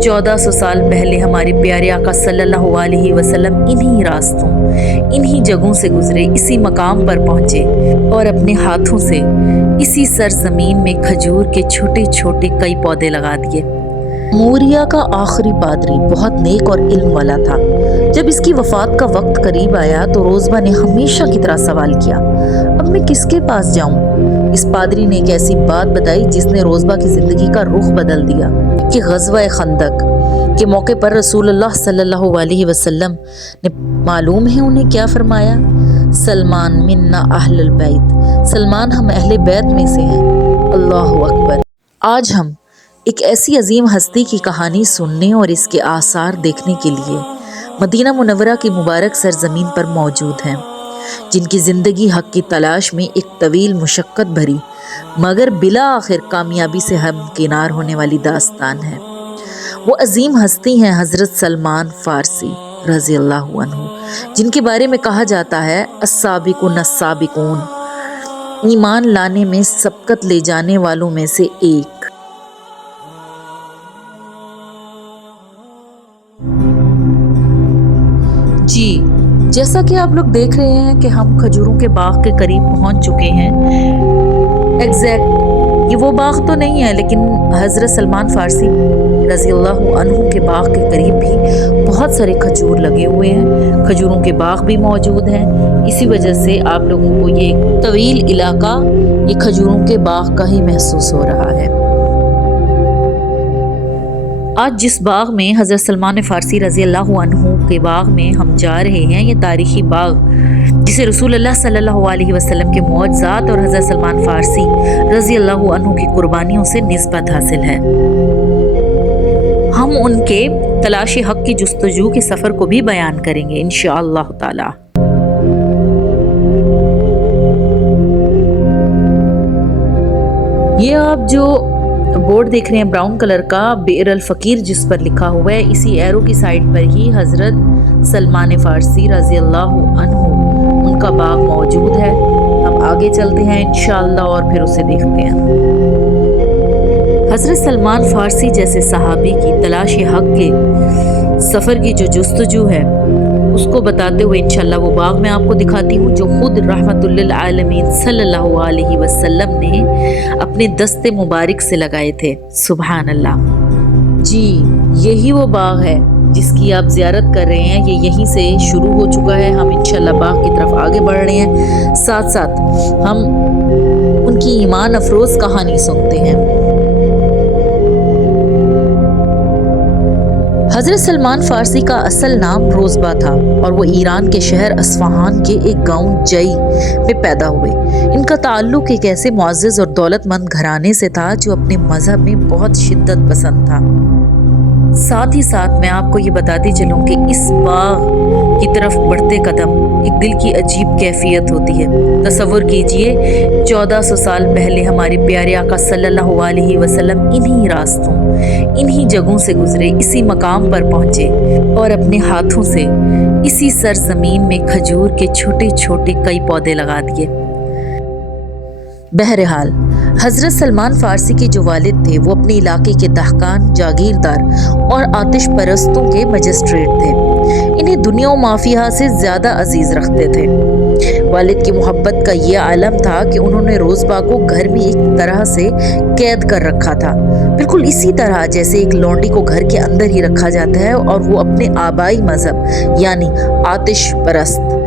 1400 سال پہلے ہمارے پیارے آقا صلی اللہ علیہ وسلم انہی راستوں، انہی جگہوں سے گزرے، اسی مقام پر پہنچے اور اپنے ہاتھوں سے اسی سرزمین میں کھجور کے چھوٹے چھوٹے کئی پودے لگا دیے۔ موریا کا آخری پادری بہت نیک اور علم والا تھا۔ جب اس کی وفات کا وقت قریب آیا تو روزبہ نے ہمیشہ کی طرح سوال کیا، اب میں کس کے پاس جاؤں؟ اس پادری نے ایک ایسی بات بتائی جس نے روزبہ کی زندگی کا رخ بدل دیا کہ غزوہ خندق کے موقع پر رسول اللہ صلی اللہ علیہ وسلم نے معلوم ہے انہیں کیا فرمایا؟ سلمان منا اہل البیت، سلمان ہم اہل بیت میں سے ہیں۔ اللہ اکبر۔ آج ہم ایک ایسی عظیم ہستی کی کہانی سننے اور اس کے آثار دیکھنے کے لیے مدینہ منورہ کی مبارک سرزمین پر موجود ہیں، جن کی زندگی حق کی تلاش میں ایک طویل مشقت بھری مگر بلا آخر کامیابی سے ہمکنار ہونے والی داستان ہے۔ وہ عظیم ہستی ہیں حضرت سلمان فارسی رضی اللہ عنہ، جن کے بارے میں کہا جاتا ہے السابقون السابقون، ایمان لانے میں سبقت لے جانے والوں میں سے ایک۔ جی جیسا کہ آپ لوگ دیکھ رہے ہیں کہ ہم کھجوروں کے باغ کے قریب پہنچ چکے ہیں۔ یہ وہ باغ تو نہیں ہے، لیکن حضرت سلمان فارسی رضی اللہ عنہ کے باغ کے قریب بھی بہت سارے کھجور لگے ہوئے ہیں، کھجوروں کے باغ بھی موجود ہیں۔ اسی وجہ سے آپ لوگوں کو یہ طویل علاقہ یہ کھجوروں کے باغ کا ہی محسوس ہو رہا ہے۔ آج جس باغ میں حضرت سلمان فارسی رضی اللہ عنہ کے باغ میں ہم جا رہے ہیں، یہ تاریخی باغ جسے رسول اللہ صلی اللہ علیہ وسلم کے معجزات اور حضرت سلمان فارسی رضی اللہ عنہ کی قربانیوں سے نسبت حاصل ہے۔ ہم ان کے تلاش حق کی جستجو کے سفر کو بھی بیان کریں گے انشاءاللہ تعالی۔ یہ آپ جو بورڈ دیکھ رہے ہیں براؤن کلر کا، بئر الفقیر جس پر لکھا ہوا ہے، اسی ایرو کی سائڈ پر ہی حضرت سلمان فارسی رضی اللہ عنہ ان کا باغ موجود ہے۔ ہم آگے چلتے ہیں انشاءاللہ اور پھر اسے دیکھتے ہیں۔ حضرت سلمان فارسی جیسے صحابی کی تلاش حق کے سفر کی جو جستجو ہے اس کو بتاتے ہوئے انشاءاللہ وہ باغ میں آپ کو دکھاتی ہوں جو خود رحمت للعالمین صلی اللہ علیہ وسلم نے اپنے دست مبارک سے لگائے تھے۔ سبحان اللہ۔ جی یہی وہ باغ ہے جس کی آپ زیارت کر رہے ہیں، یہ یہیں سے شروع ہو چکا ہے۔ ہم انشاءاللہ باغ کی طرف آگے بڑھ رہے ہیں، ساتھ ساتھ ہم ان کی ایمان افروز کہانی سنتے ہیں۔ حضرت سلمان فارسی کا اصل نام روزبہ تھا اور وہ ایران کے شہر اصفہان کے ایک گاؤں جئی میں پیدا ہوئے۔ ان کا تعلق ایک ایسے معزز اور دولت مند گھرانے سے تھا جو اپنے مذہب میں بہت شدت پسند تھا۔ ساتھ ہی ساتھ میں آپ کو یہ بتاتی چلوں کہ اس باغ کی طرف بڑھتے قدم ایک دل کی عجیب کیفیت ہوتی ہے۔ تصور کیجئے 1400 سال پہلے ہمارے پیارے آقا صلی اللہ علیہ وسلم انہی راستوں، انہی جگہوں سے گزرے، اسی مقام پر پہنچے اور اپنے ہاتھوں سے اسی سرزمین میں کھجور کے چھوٹے چھوٹے کئی پودے لگا دیے۔ بہرحال حضرت سلمان فارسی کے جو والد تھے وہ اپنے علاقے کے دہقان، جاگیردار اور آتش پرستوں کے مجسٹریٹ تھے۔ انہیں دنیا و مافیہ سے زیادہ عزیز رکھتے تھے۔ والد کی محبت کا یہ عالم تھا کہ انہوں نے روزبہ کو گھر میں ایک طرح سے قید کر رکھا تھا، بالکل اسی طرح جیسے ایک لونڈی کو گھر کے اندر ہی رکھا جاتا ہے، اور وہ اپنے آبائی مذہب یعنی آتش پرست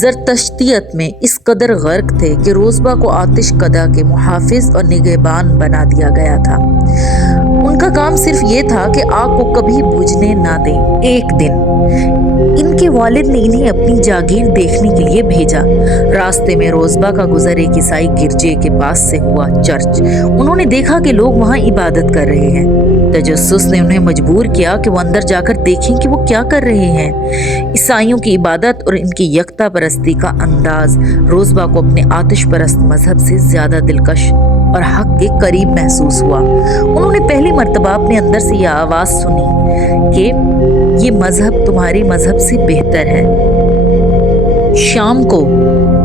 زرتشتیت میں اس قدر غرق تھے کہ روزبہ کو آتش کدہ کے محافظ اور نگہبان بنا دیا گیا تھا۔ ان کا کام صرف یہ تھا کہ آگ کو کبھی بجھنے نہ دیں۔ ایک دن ان کے والد نے انہیں اپنی جاگیر دیکھنے کے لیے بھیجا۔ راستے میں روزبہ کا گزر ایک عیسائی گرجے کے پاس سے ہوا، چرچ۔ انہوں نے دیکھا کہ لوگ وہاں عبادت کر رہے ہیں۔ تجسس نے انہیں مجبور کیا کہ وہ اندر جا کر دیکھیں کہ وہ کیا کر رہے ہیں۔ عیسائیوں کی عبادت اور ان کی یکتا پرستی کا انداز روزبہ کو اپنے آتش پرست مذہب سے زیادہ دلکش اور حق کے قریب محسوس ہوا۔ انہوں نے پہلی مرتبہ اپنے اندر سے یہ آواز سنی کہ یہ مذہب تمہارے مذہب سے بہتر ہے۔ شام کو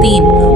3,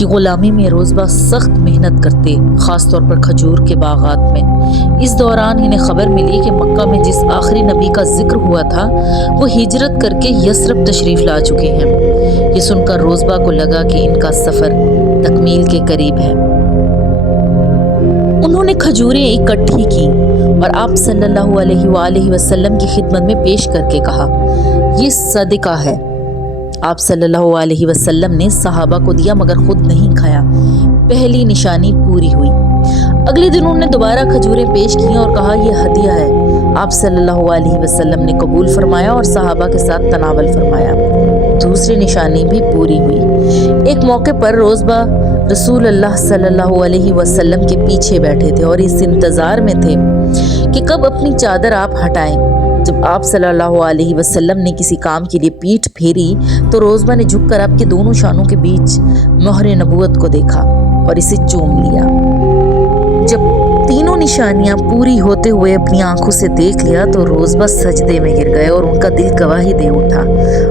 کہ غلامی میں روزبہ سخت محنت کرتے، خاص طور پر کھجور کے باغات میں۔ اس دوران انہیں خبر ملی کہ مکہ میں جس آخری نبی کا ذکر ہوا تھا وہ ہجرت کر کے یثرب تشریف لا چکے ہیں۔ یہ سن کر روزبہ کو لگا کہ ان کا سفر تکمیل کے قریب ہے۔ انہوں نے کھجوریں اکٹھی کی اور آپ صلی اللہ علیہ وآلہ وسلم کی خدمت میں پیش کر کے کہا، یہ صدقہ ہے۔ آپ صلی اللہ علیہ وسلم نے صحابہ کو دیا مگر خود نہیں کھایا۔ پہلی نشانی پوری ہوئی۔ اگلے دن انہوں نے دوبارہ کھجوریں پیش کی اور کہا، یہ ہدیہ ہے۔ آپ صلی اللہ علیہ وسلم نے قبول فرمایا اور صحابہ کے ساتھ تناول فرمایا۔ دوسری نشانی بھی پوری ہوئی۔ ایک موقع پر روزبہ رسول اللہ صلی اللہ علیہ وسلم کے پیچھے بیٹھے تھے اور اس انتظار میں تھے کہ کب اپنی چادر آپ ہٹائیں۔ جب آپ صلی اللہ علیہ وسلم نے کسی کام کے لیے پیٹھ پھیری تو روزبہ نے جھک کر آپ کے دونوں شانوں کے بیچ مہر نبوت کو دیکھا اور اسے چوم لیا۔ جب تینوں نشانیاں پوری ہوتے ہوئے اپنی آنکھوں سے دیکھ لیا تو روزبہ سجدے میں گر گئے اور ان کا دل گواہی دے اٹھا،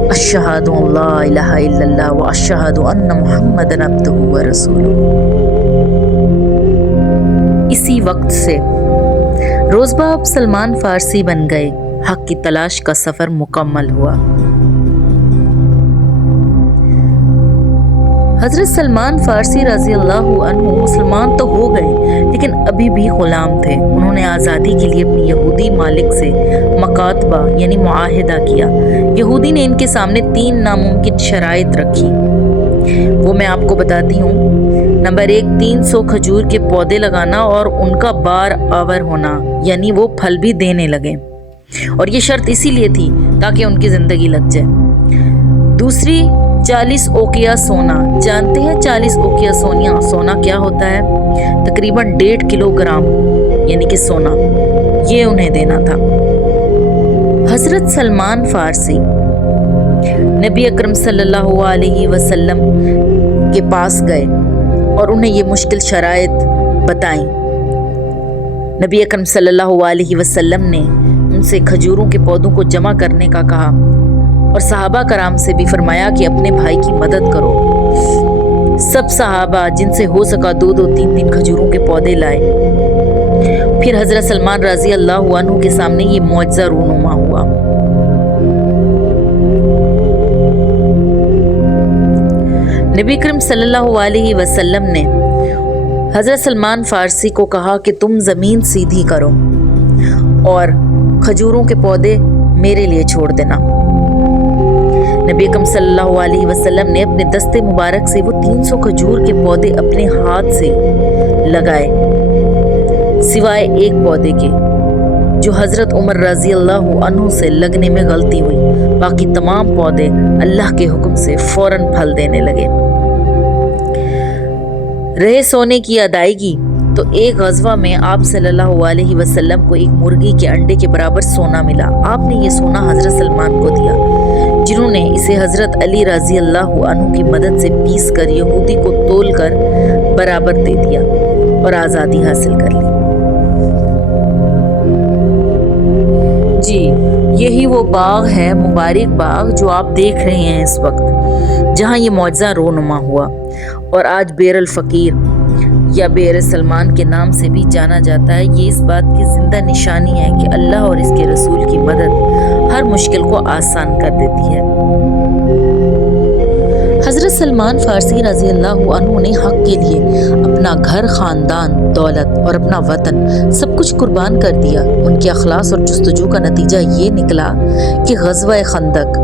اشہد ان لا الہ الا اللہ و اشہد ان محمدًا عبدہ و رسولہ۔ اسی وقت سے روزبہ اب سلمان فارسی بن گئے۔ حق کی تلاش کا سفر مکمل ہوا۔ حضرت سلمان فارسی رضی اللہ عنہ مسلمان تو ہو گئے لیکن ابھی بھی غلام تھے۔ انہوں نے آزادی کے لیے اپنی یہودی مالک سے مکاتبہ یعنی معاہدہ کیا۔ یہودی نے ان کے سامنے 3 ناممکن شرائط رکھی، وہ میں آپ کو بتاتی ہوں۔ نمبر 1، 300 کھجور کے پودے لگانا اور ان کا بار آور ہونا، یعنی وہ پھل بھی دینے لگے، اور یہ شرط اسی لیے تھی تاکہ ان کی زندگی لگ جائے۔ دوسری، 40 اوقیہ سونا۔ جانتے ہیں 40 اوقیہ سونا کیا ہوتا ہے؟ تقریباً 1.5 کلو گرام یعنی کہ سونا، یہ انہیں دینا تھا۔ حضرت سلمان فارسی نبی اکرم صلی اللہ علیہ وسلم کے پاس گئے اور انہیں یہ مشکل شرائط بتائیں۔ نبی اکرم صلی اللہ علیہ وسلم نے ان سے کھجوروں کے پودوں کو جمع کرنے کا کہا اور صحابہ کرام سے بھی فرمایا کہ اپنے بھائی کی مدد کرو۔ سب صحابہ جن سے ہو سکا 2-2 3-3 کھجوروں کے پودے لائے۔ پھر حضرت سلمان رضی اللہ عنہ کے سامنے یہ معجزہ رونما ہوا۔ نبی کریم صلی اللہ علیہ وسلم نے حضرت سلمان فارسی کو کہا کہ تم زمین سیدھی کرو اور کھجوروں کے پودے میرے لیے چھوڑ دینا۔ نبی اکرم صلی اللہ علیہ وسلم نے اپنے دست مبارک سے وہ 300 کھجور کے پودے اپنے ہاتھ سے لگائے، سوائے ایک پودے کے جو حضرت عمر رضی اللہ عنہ سے لگنے میں غلطی ہوئی۔ باقی تمام پودے اللہ کے حکم سے فوراً پھل دینے لگے۔ رہے سونے کی ادائیگی تو ایک غزوہ میں آپ صلی اللہ علیہ وسلم کو ایک مرغی کے انڈے کے برابر سونا ملا۔ آپ نے یہ سونا حضرت سلمان کو دیا، جنہوں نے اسے حضرت علی رضی اللہ عنہ کی مدد سے پیس کر یہودی کو تول کر برابر دے دیا اور آزادی حاصل کر لی۔ جی، یہی وہ باغ ہے، مبارک باغ، جو آپ دیکھ رہے ہیں اس وقت، جہاں یہ معجزہ رونما ہوا اور آج بئر الفقیر یا بئر سلمان کے نام سے بھی جانا جاتا ہے۔ یہ اس بات کی زندہ نشانی ہے کہ اللہ اور اس کے رسول کی مدد ہر مشکل کو آسان کر دیتی ہے۔ حضرت سلمان فارسی رضی اللہ عنہ نے حق کے لیے اپنا گھر، خاندان، دولت اور اپنا وطن سب کچھ قربان کر دیا۔ ان کے اخلاص اور جستجو کا نتیجہ یہ نکلا کہ غزوہ خندق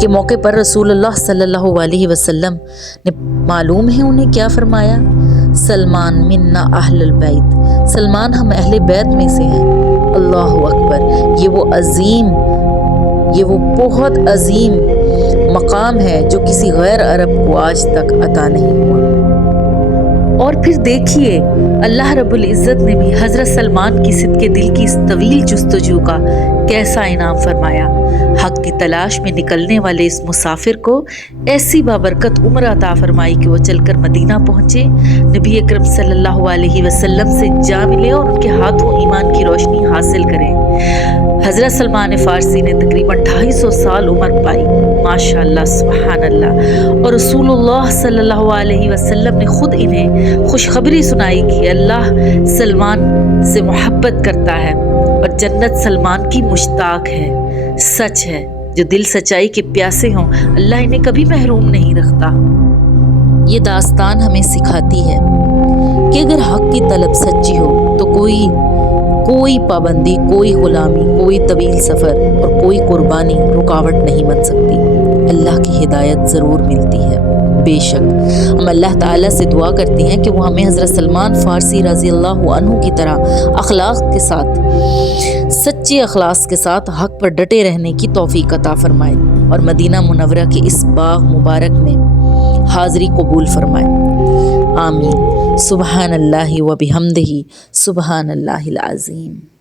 کے موقع پر رسول اللہ صلی اللہ علیہ وسلم نے معلوم ہے انہیں کیا فرمایا؟ سلمان منا اہل البیت، سلمان ہم اہل بیت میں سے ہیں۔ اللہ اکبر، یہ وہ بہت عظیم مقام ہے جو کسی غیر عرب کو آج تک عطا نہیں ہوا۔ اور پھر دیکھیے اللہ رب العزت نے بھی حضرت سلمان کی صدق دل کی اس طویل جستجو کا کیسا انعام فرمایا۔ حق کی تلاش میں نکلنے والے اس مسافر کو ایسی بابرکت عمر عطا فرمائی کہ وہ چل کر مدینہ پہنچے، نبی اکرم صلی اللہ علیہ وسلم سے جا ملے اور ان کے ہاتھوں ایمان کی روشنی حاصل کریں۔ حضرت سلمان فارسی نے تقریباً 250 سال عمر پائی، ماشاء اللہ، سبحان اللہ، اور رسول اللہ صلی اللہ علیہ وسلم نے خود انہیں خوشخبری سنائی کہ اللہ سلمان سے محبت کرتا ہے اور جنت سلمان کی مشتاق ہے۔ سچ ہے، جو دل سچائی کے پیاسے ہوں اللہ انہیں کبھی محروم نہیں رکھتا۔ یہ داستان ہمیں سکھاتی ہے کہ اگر حق کی طلب سچی ہو تو کوئی پابندی، کوئی غلامی، کوئی طویل سفر اور کوئی قربانی رکاوٹ نہیں بن سکتی۔ اللہ کی ہدایت ضرور ملتی ہے۔ بے شک ہم اللہ تعالیٰ سے دعا کرتے ہیں کہ وہ ہمیں حضرت سلمان فارسی رضی اللہ عنہ کی طرح اخلاق کے ساتھ، سچے اخلاص کے ساتھ حق پر ڈٹے رہنے کی توفیق عطا فرمائے اور مدینہ منورہ کے اس باغ مبارک میں حاضری قبول فرمائے۔ آمین۔ سبحان اللہ و بحمدہ، سبحان اللہ العظیم۔